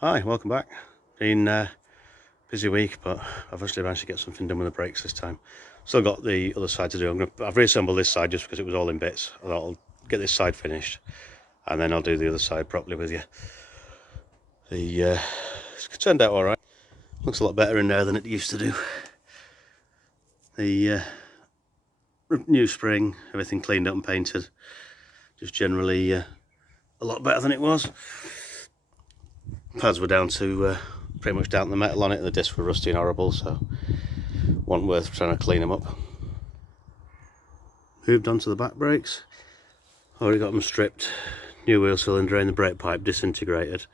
Hi, welcome back. Been a busy week, but I've actually managed to get something done with the brakes this time. Still got the other side to do. I've reassembled this side just because it was all in bits. I'll get this side finished, and then I'll do the other side properly with you. It's turned out all right. Looks a lot better in there than it used to do. The new spring, everything cleaned up and painted. Just generally a lot better than it was. Pads were down to pretty much down to the metal on it, and the discs were rusty and horrible, so wasn't worth trying to clean them up. Moved on to the back brakes. Already got them stripped. New wheel cylinder and the brake pipe disintegrated.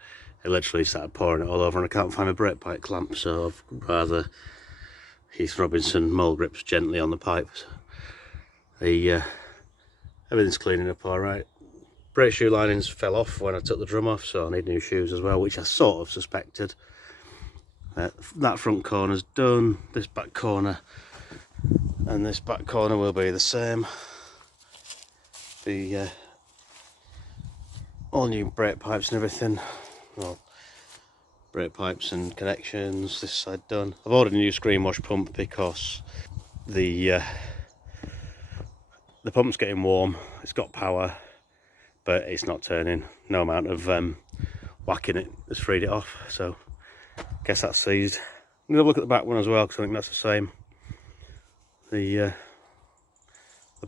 It literally started pouring it all over, and I can't find my brake pipe clamp, so I've rather Heath Robinson mole grips gently on the pipes. Everything's cleaning up all right. Brake shoe linings fell off when I took the drum off, so I need new shoes as well, which I sort of suspected. That front corner's done. This back corner and this back corner will be the same. The all new brake pipes and everything. Well, brake pipes and connections. This side done. I've ordered a new screen wash pump because the pump's getting warm. It's got power, but it's not turning. No amount of whacking it has freed it off, so I guess that's seized. I'm going to look at the back one as well, because I think that's the same. The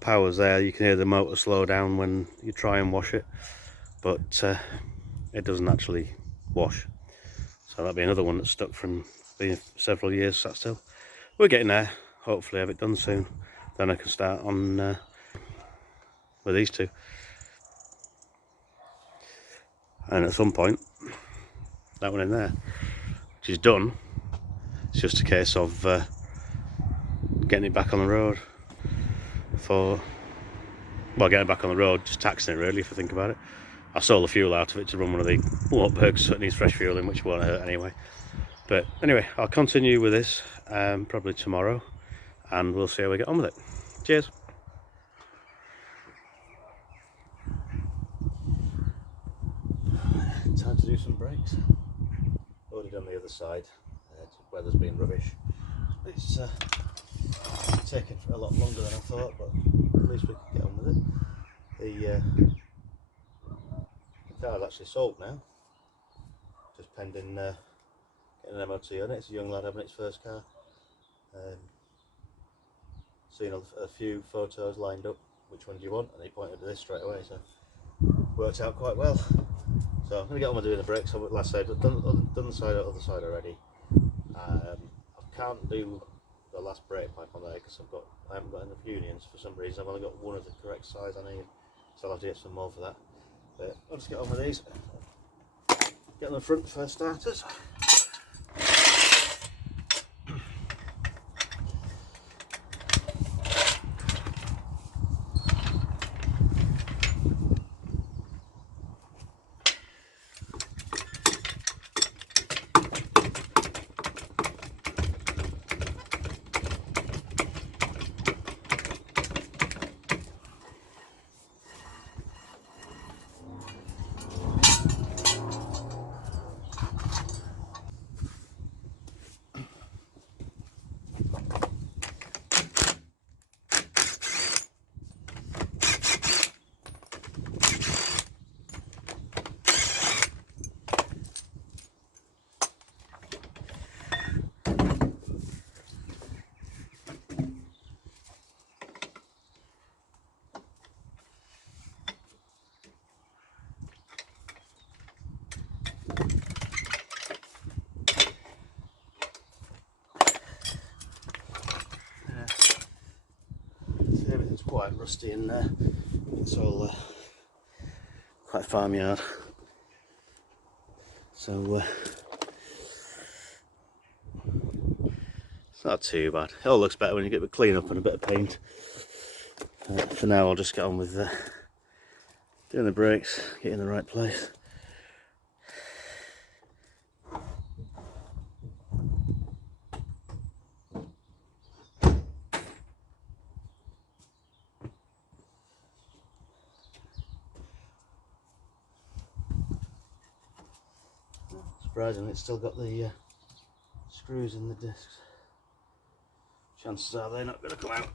power's there. You can hear the motor slow down when you try and wash it, but it doesn't actually wash. So that'll be another one that's stuck from being several years sat still. We're getting there. Hopefully have it done soon. Then I can start on with these two. And at some point, that one in there, which is done. It's just a case of getting it back on the road getting it back on the road, just taxing it really, if I think about it. I sold the fuel out of it to run one of the Wartburgs, so it needs fresh fuel in, which won't hurt anyway. But anyway, I'll continue with this probably tomorrow, and we'll see how we get on with it. Cheers. Time to do some brakes. Already done the other side. Weather's been rubbish. It's taken a lot longer than I thought, but at least we can get on with it. The car's actually sold now. Just pending getting an MOT on it. It's a young lad having its first car. Seen a few photos lined up. Which one do you want? And he pointed to this straight away, so worked out quite well. So I'm going to get on with doing the brakes. Last side, I've done the side or other side already. I can't do the last brake pipe on there because I haven't got enough unions for some reason. I've only got one of the correct size I need, so I'll have to get some more for that. But I'll just get on with these. Get on the front for starters. Everything's quite rusty in there. It's all quite farmyard. So it's not too bad. It all looks better when you get a clean up and a bit of paint. For now I'll just get on with doing the brakes, get in the right place. Surprisingly, it's still got the screws in the discs. Chances are they're not going to come out.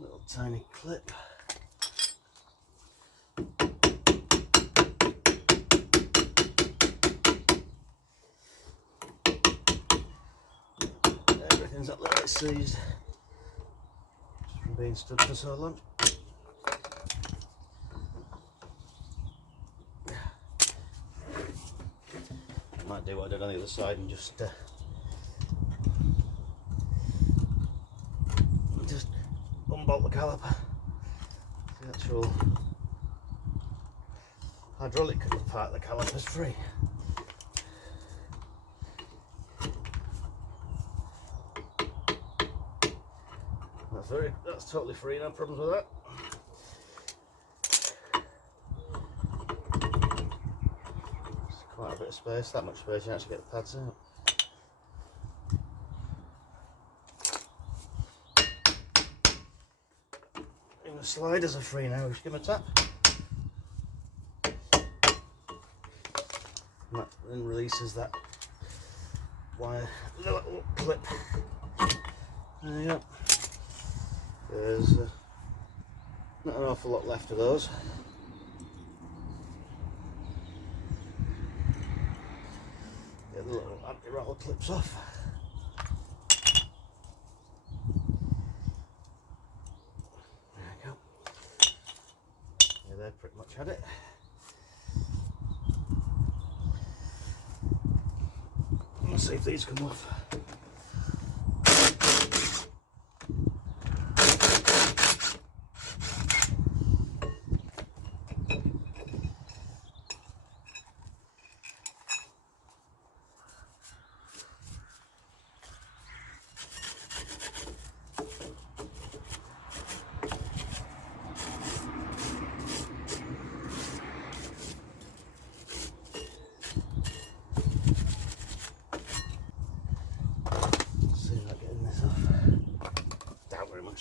Little tiny clip. Everything's up there, it's seized just from being stood for so long. I might do what I did on the other side and just unbolt the caliper. The actual hydraulic part of the caliper's free. That's totally free, no problems with that. It's quite a bit of space, that much space you actually get the pads out. Even the sliders are free now, just give them a tap. And that then releases that wire, the little clip. There you go. There's not an awful lot left of those. Get the little anti-rattle clips off. There you go. Yeah, they pretty much had it. Let's see if these come off.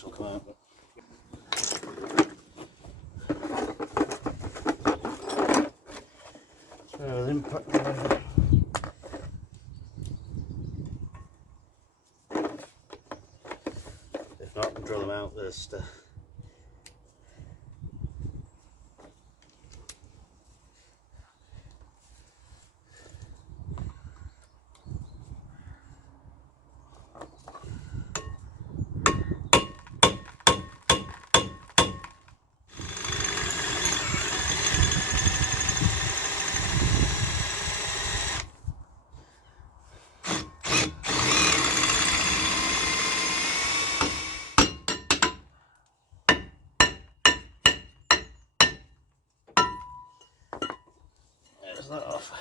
Will come out. So the impact driver. If not, I can drill them out. There's that off.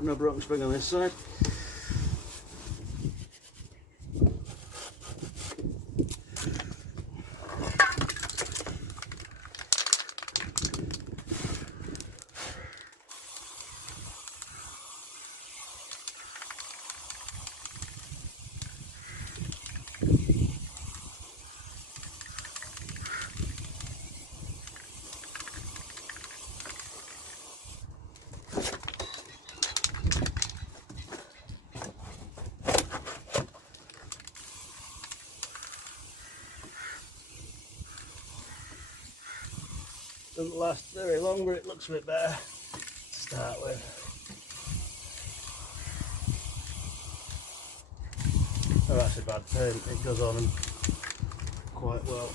No broken spring on this side. Doesn't last very long, but it looks a bit better to start with. Not actually bad paint, it goes on and quite well.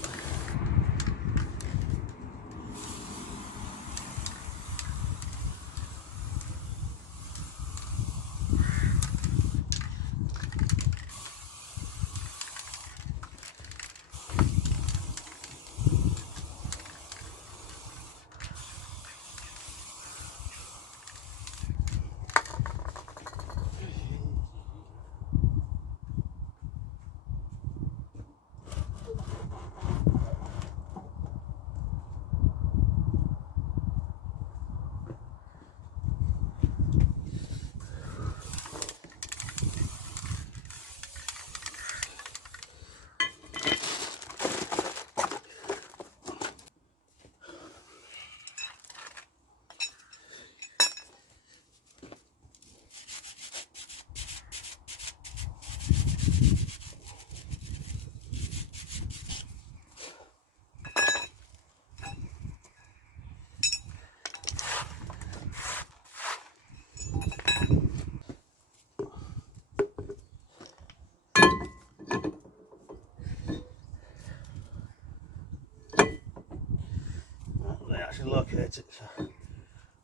actually locate it, so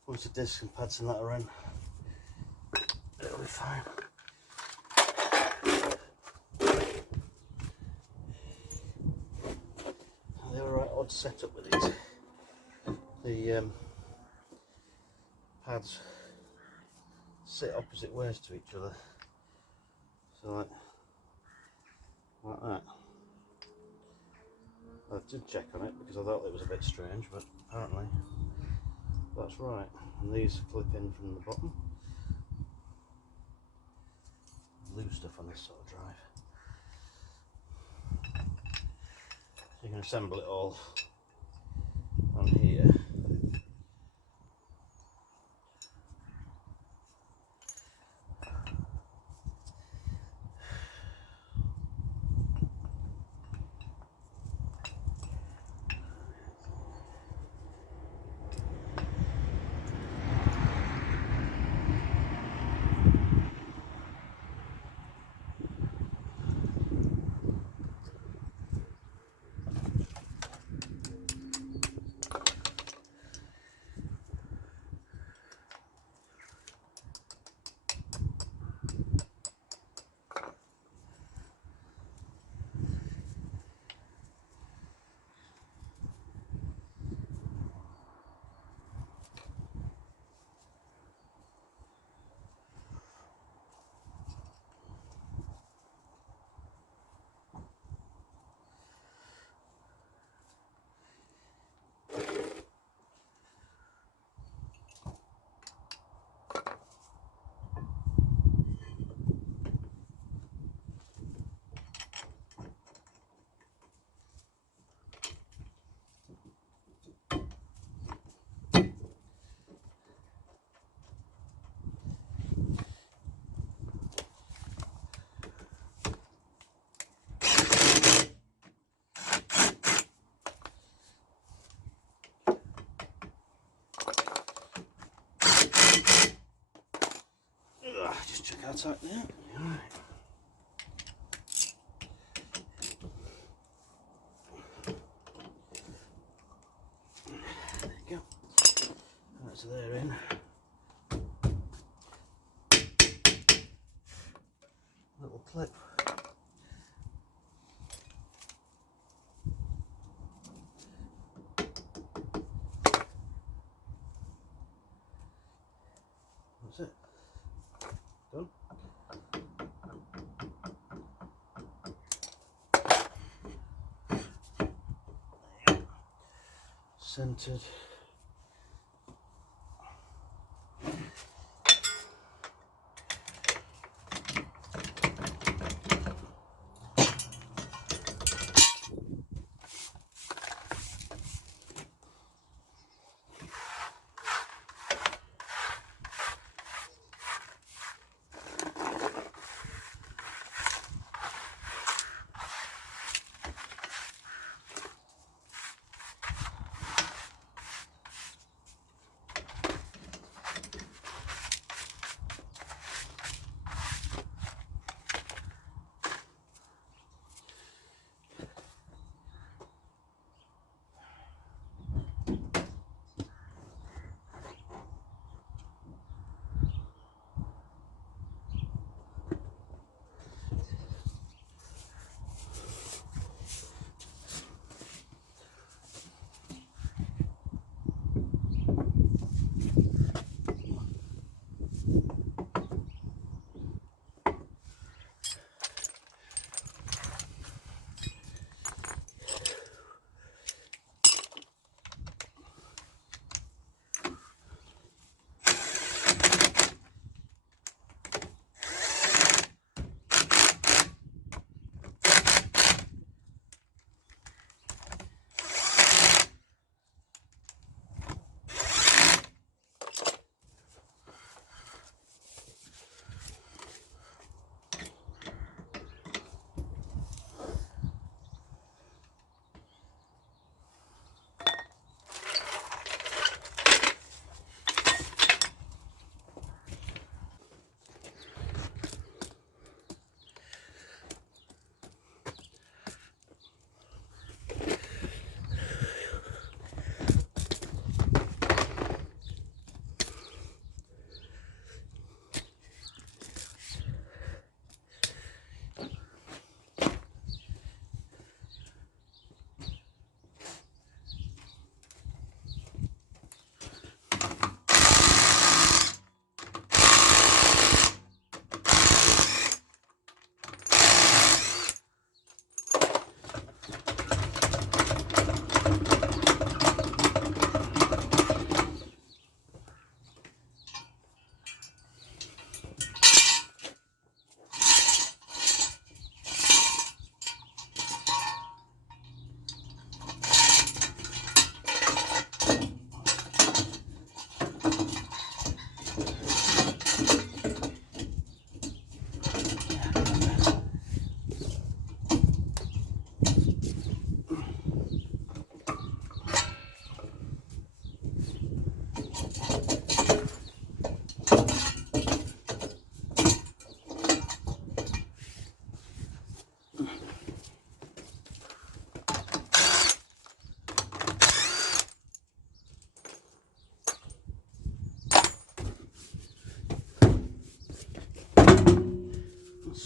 once the discs and pads and that are in, it'll be fine. They were right odd setup with these. The pads sit opposite ways to each other, so like that. I did check on it because I thought it was a bit strange, but apparently that's right. And these clip in from the bottom. Loose stuff on this sort of drive. So you can assemble it all on here. Just check how tight there. Right. There you go. That's there in. Little clip. That's it. Done. Centered.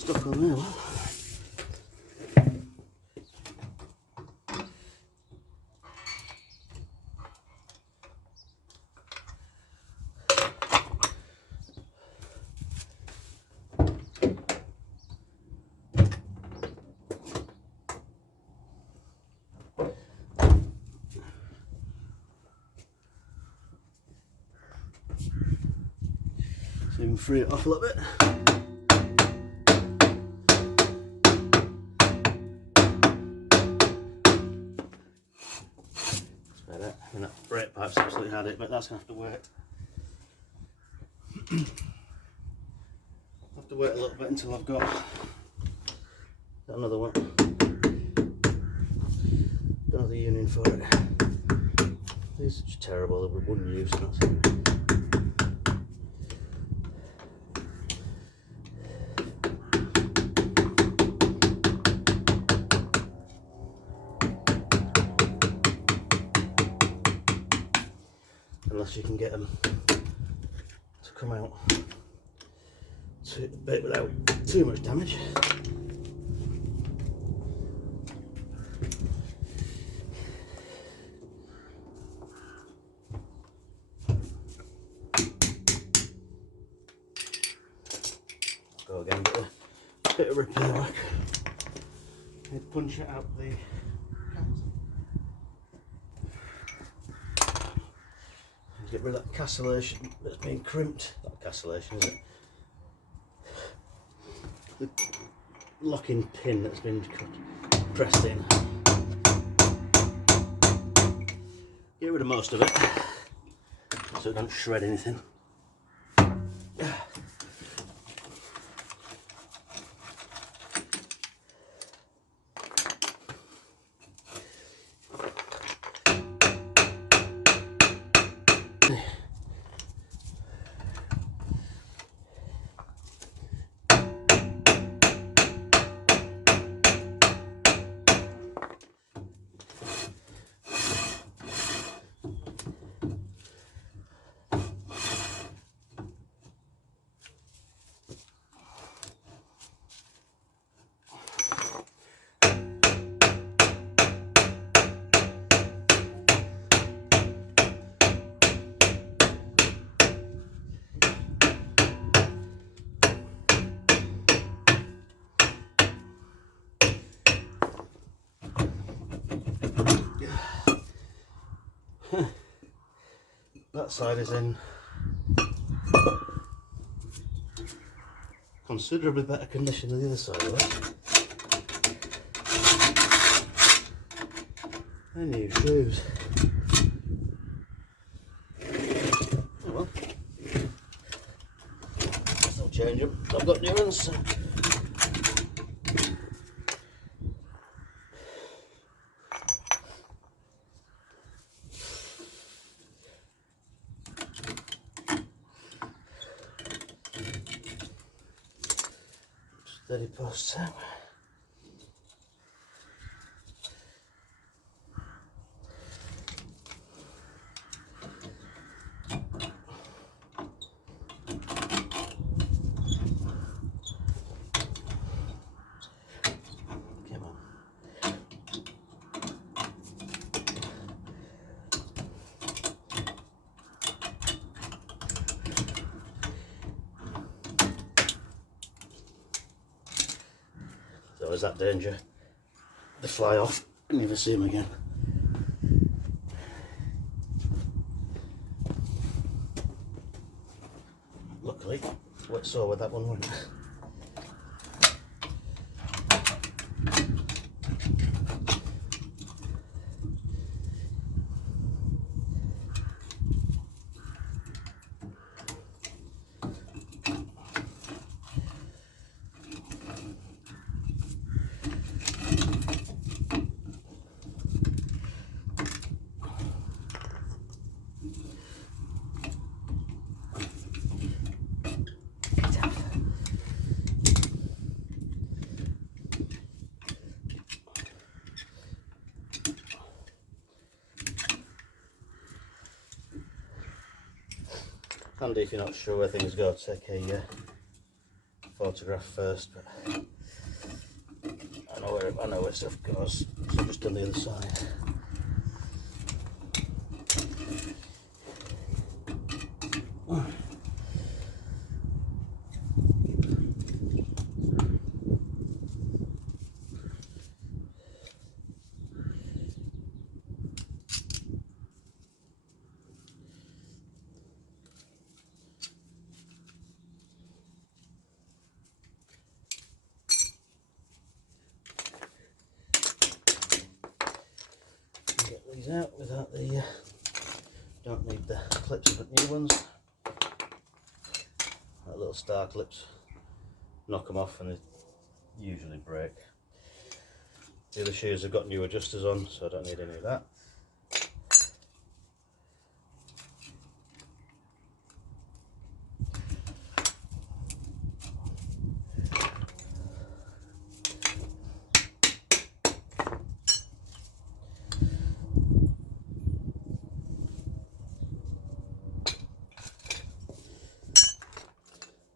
stuck on there. So even free it off a little bit. And that brake pipe's absolutely had it, but that's going to have to wait. I'll have to wait a little bit until I've got another one. Got another union for it. These are just terrible, they wouldn't use that. Unless you can get them to come out a bit without too much damage. Go again, bit of repair work. I'd punch it out the get rid of that castellation that's been crimped. Not castellation, is it? The locking pin that's been pressed in. Get rid of most of it so it don't shred anything. That side is in considerably better condition than the other side of it. They're new shoes. Oh well. I'll change them. I've got new ones. So. Steady posts out. Come on. So is that danger? They fly off and never see them again. Luckily, what saw with that one went. Handy if you're not sure where things go, take a photograph first, but I know where stuff goes, so I've just done the other side. Get these out without the don't need the clips but new ones. That little star clips, knock them off and they usually break. The other shoes have got new adjusters on, so I don't need any of that.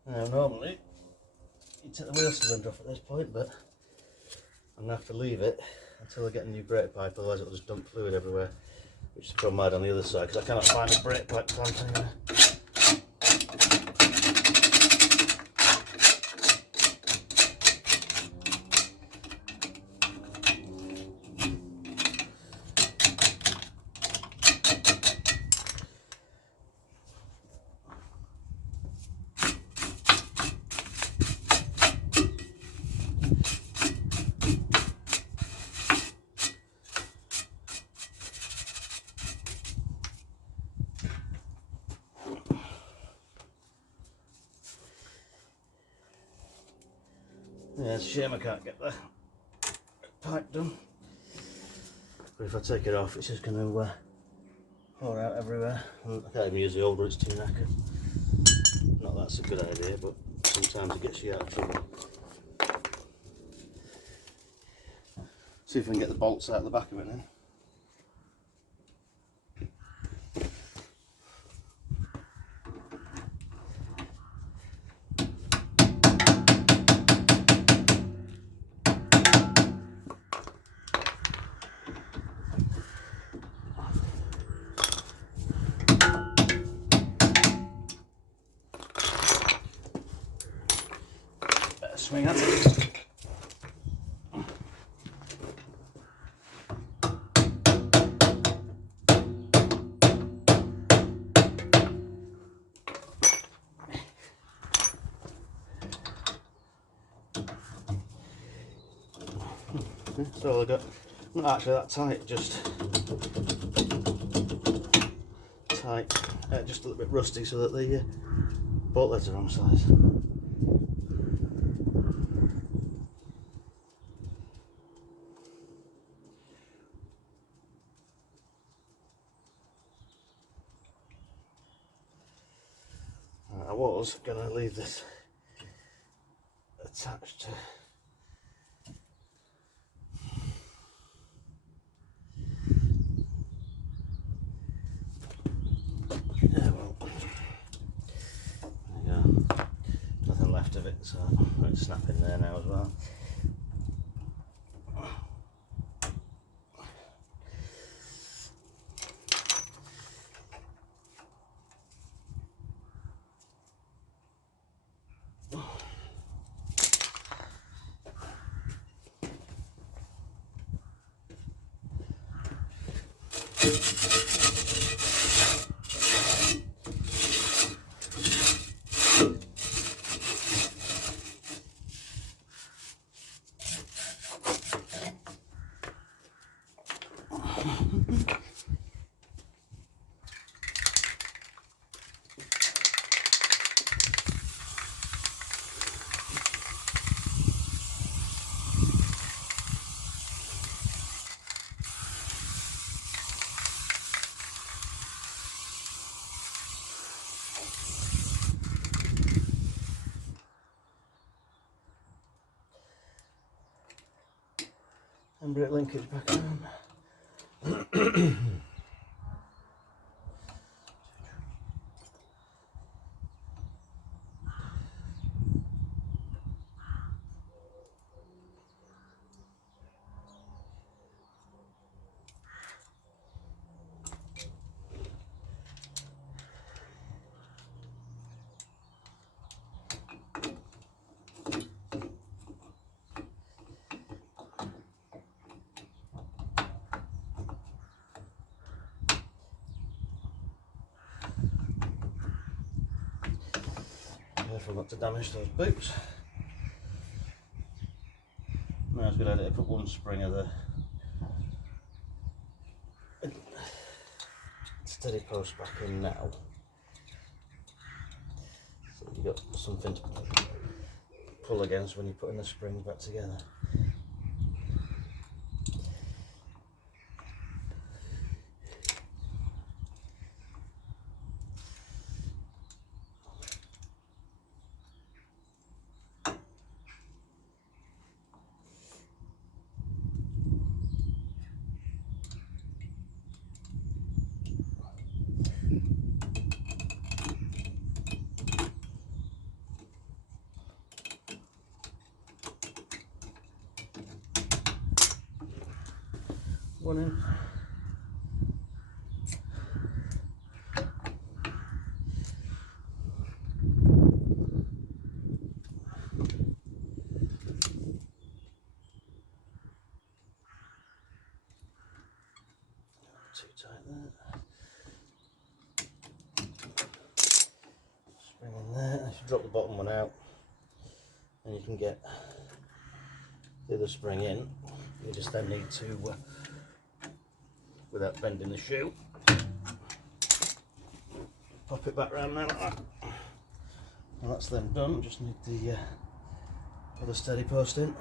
Now normally you take the wheel cylinder off at this point, but I'm going to have to leave it until I get a new brake pipe, otherwise it'll just dump fluid everywhere, which is the problem I had on the other side because I cannot find a brake pipe clamp anywhere. Yeah, it's a shame I can't get the pipe done, but if I take it off it's just going to pour out everywhere. I can't even use the old one, it's too knackered. Not that's a good idea, but sometimes it gets you out of trouble. See if we can get the bolts out the back of it then. Swing at it. That's all I got. Not actually that tight, just tight, just a little bit rusty so that the bolt heads are wrong size. I was going to leave this attached to yeah, well, there you go. Nothing left of it, so it's snapping there now as well. And brake linkage back on. Careful not to damage those boots. Now it's a good idea to put one spring of the steady post back in now. So you've got something to pull against when you're putting the springs back together. One in. Too tight there. Spring in there. If you drop the bottom one out, and you can get the other spring in. You just then need to, without bending the shoe, pop it back round there like that. And that's then done. Just need the other steady post in.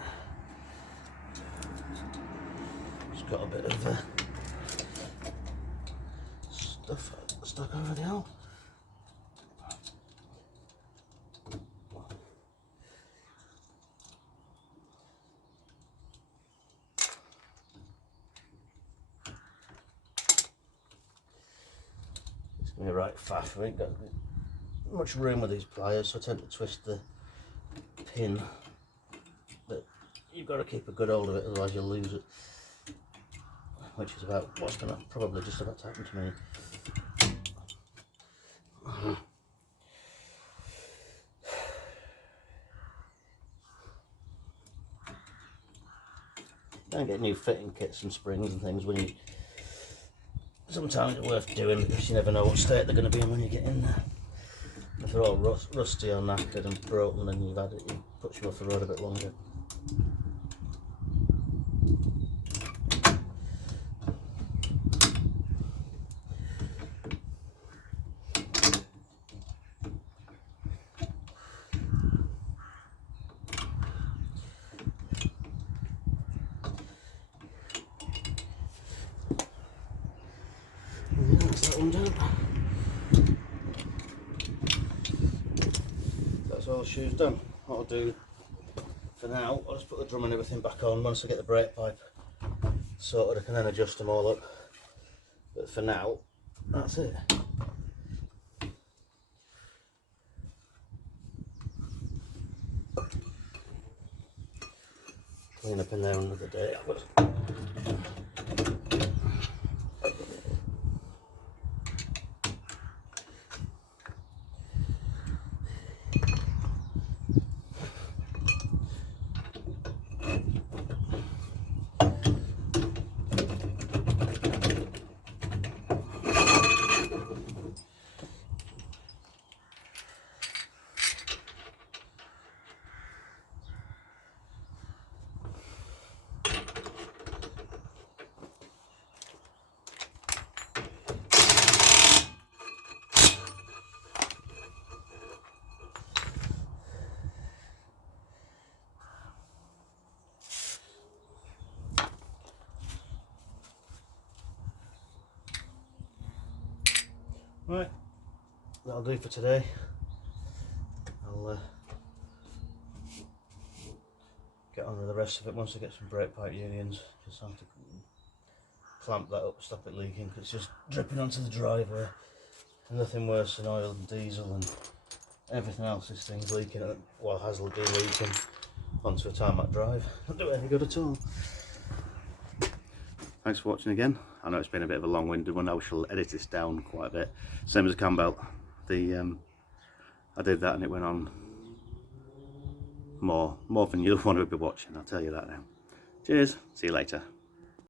Just got a bit of stuff stuck over the hole. It's going to be right faff. I ain't got much room with these pliers, so I tend to twist the pin, but you've got to keep a good hold of it, otherwise you'll lose it, which is about what's going to probably just about to happen to me. Don't get new fitting kits and springs and things when you. Sometimes it's worth doing because you never know what state they're going to be in when you get in there. If they're all rusty or knackered and broken and you've had it, it puts you off the road a bit longer. That's that one done. That's all the shoes done. What I'll do for now, I'll just put the drum and everything back on. Once I get the brake pipe sorted, I can then adjust them all up. But for now, that's it. Clean up in there another day. Right, that'll do for today. I'll get on with the rest of it once I get some brake pipe unions. Just have to clamp that up, stop it leaking, because it's just dripping onto the driveway. And nothing worse than oil and diesel and everything else. This thing's leaking, well, has been leaking onto a tarmac drive. Not do it any good at all. Thanks for watching again. I know it's been a bit of a long-winded one. I shall edit this down quite a bit. Same as a cam belt. I did that and it went on more than you'll want to be watching. I'll tell you that now. Cheers. See you later.